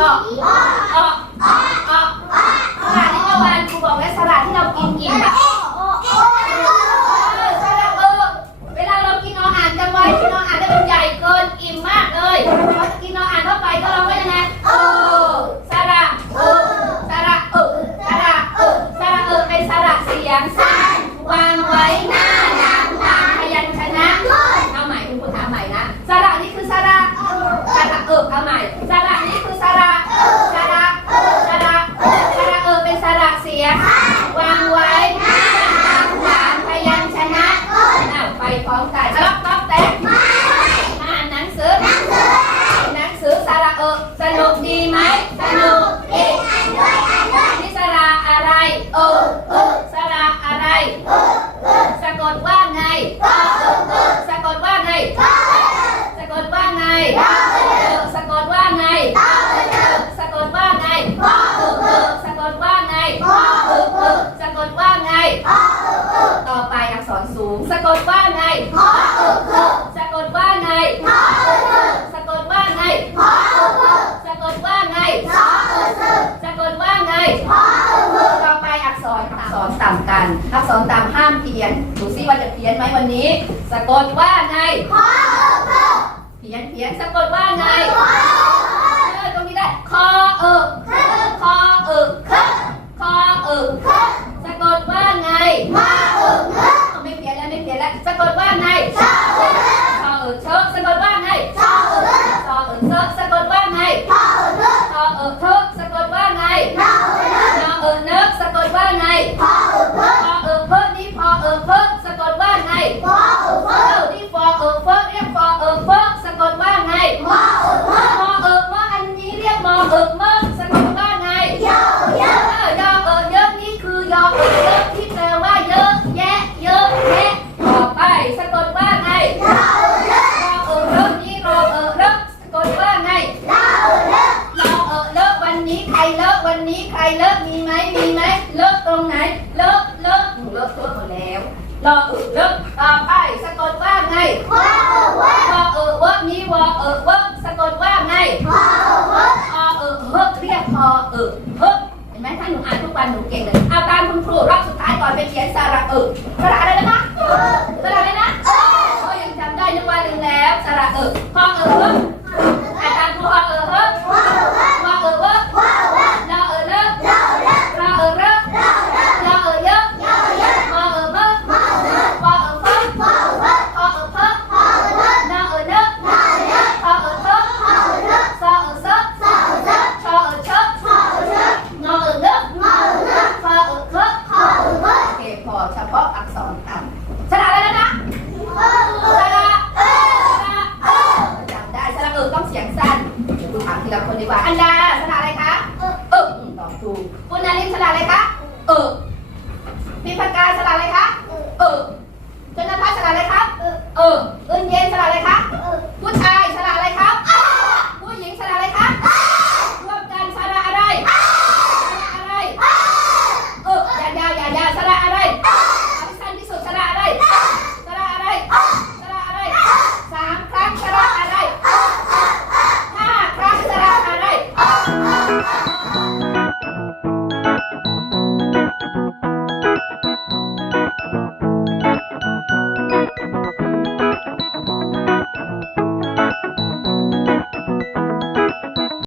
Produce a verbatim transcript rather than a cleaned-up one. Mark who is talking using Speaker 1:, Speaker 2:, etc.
Speaker 1: อกออกออกสระที่เมื่อวานครูบอกแล้วสระที่เรากินกินอะสระเออเวลาเรากินอาหารจำไว้กินอาหารได้มันใหญ่เกินอิ่มมากเลยพอกินอาหารเข้าไปก็เราก็ยังไงเออสระเออสระเออสระเออสระเออเป็นสระเสียงสั้นวางไว้หน้าหลังตามพยัญชนะเอาใหม่คุณครูถามใหม่นะสระนี่คือสระสระเออเอาใหม่สระนี่คือสระสระสระสระเออเป็นสระเสียงวางไว้หน้าหลังตามพยัญชนะเอาไปพร้อมกันรับรับแต่อ่านหนังสือหนังสือสระเออสนุกดีไหมสนุกดีนี่สระอะไรเออเออสระอะไรสะกดว่าไงสะกดว่าไงสะกดว่าไงสะกดว่าไงสะกดว่าไงสะกดว่าไงสะกดว่าไงต่อไปอักษรสูงสะกดว่าไงสะกดว่าไงสะกดว่าไงสะกดว่าไงสะกดว่าไงต่อไปอักษรอักษรต่ำกันอักษรต่ำห้ามเพี้ยนดูซิว่าจะเพี้ยนไหมวันนี้สะกดว่าไงเพี้ยนเพี้ยนสะกดว่าไงตรงนี้ได้คอเออคอเออคอเออสะกดว่าไงไม่เพี้ยนแล้วไม่เพี้ยนแล้วสะกดว่าไงชอเออเชอะสะกดว่าไงชอเออชอเออเชอะสะกดว่าไงชอเออเชอะสะกดว่าไงชอเออเนอะสะกดว่าไงพอเออเพิ่มนี่พอเออเพิ่มสะกดว่าไงพอเออเพิ่มนี่พอเออเพิ่มเรียกพอเออเพิ่มสะกดว่าไงพอเออเพิ่มพอเออเมื่ออันนี้เรียกมอเออเมื่อสะกดว่าไงยอเยอะเออยอเออเยอะนี่คือยอเออเยอะที่แปลว่าเยอะแยะเยอะแยะต่อไปสะกดว่าไงยอเออเยอะรอเออเลิกนี่รอเออเลิกสะกดว่าไงรอเออเลิกรอเออเลิกวันนี้ใครเลิกวันนี้ใครเลิกมีไหมมีไหมเลิกตรงไหนเลิกเลิกหนูเลิกตัวหมดแล้วรอเออเลิกต่อไปสะกดว่าไงวอเออวอเออวอนี้วอเออวอสะกดว่าไงวอเออวอพอเออเฮิเรียกพอเออเฮิเห็นไหมถ้าหนูอ่านทุกวันหนูเก่งเลยเอาตามคุณครูรอบสุดท้ายก่อนไปเขียนสระเออสระอะไรนะสระอะไรนะเขายังจำได้นึกว่าลืมแล้วสระเออพอเออเฮิอ่านตามครูพอเออเฮิวอเออวอวอเออวอรอเออเลิกรอเออเลิกรอเออเยอะมอเออเมื่อปอเออเพิ่มพอเออเพิ่มรอเออเนิกพอเออเพิ่มซอเออเซชอเออเชอะงอเออเลิกฟอเออเพิ่มโอเคพอเฉพาะอักษรต่ำสระอะไรแล้วนะสระจำได้สระเออต้องเสียงสั้นเดี๋ยวดูถามทีละคนดีกว่าอันดาสระอะไรคะเออตอบถูกคุณนารินสระอะไรคะเออพิมพ์ปากกาสระอะไรคะเออชนภัทรสระอะไรครับเออเอิญเย็นสระอะไรครับผู้ชายสระอะไรครับผู้หญิงสระอะไรครับร่วมกันสระอะไรสระอะไรเอออย่ายาวอย่ายาวสระอะไรเอาสั้นที่สุดสระอะไรสระอะไรสระอะไรสามครั้งสระอะไรห้าครั้งสระอะไร